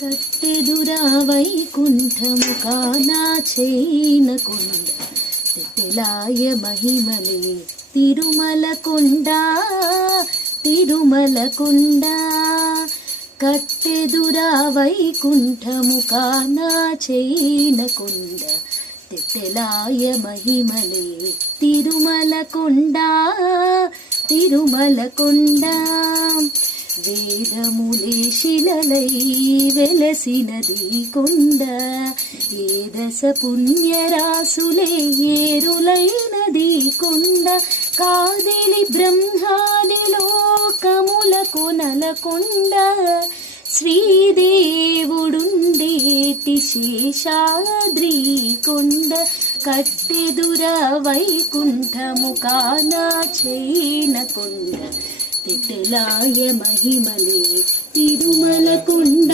కట్టెదురా వైకుంఠము కానా చేయినకొండ తెలాయ మహిమలే తిరుమల కొండ తిరుమల కొండ. కట్టెదురా వైకుంఠము కానా చేయినకొండ తెలాయ మహిమలే తిరుమల కొండ తిరుమల కొండ. వేదములే శిలలై వెలసినది కొండ ఏదస పుణ్యరాసులే ఏరులైనది కొండ. కాదిలి బ్రహ్మాది లోకముల కొనల కొండ శ్రీదేవుడుండేటి శేషాద్రి కొండ. కట్టెదురా వైకుంఠము కానా చేయినకొండ తెలాయ మహిమలే తిరుమల కొండ.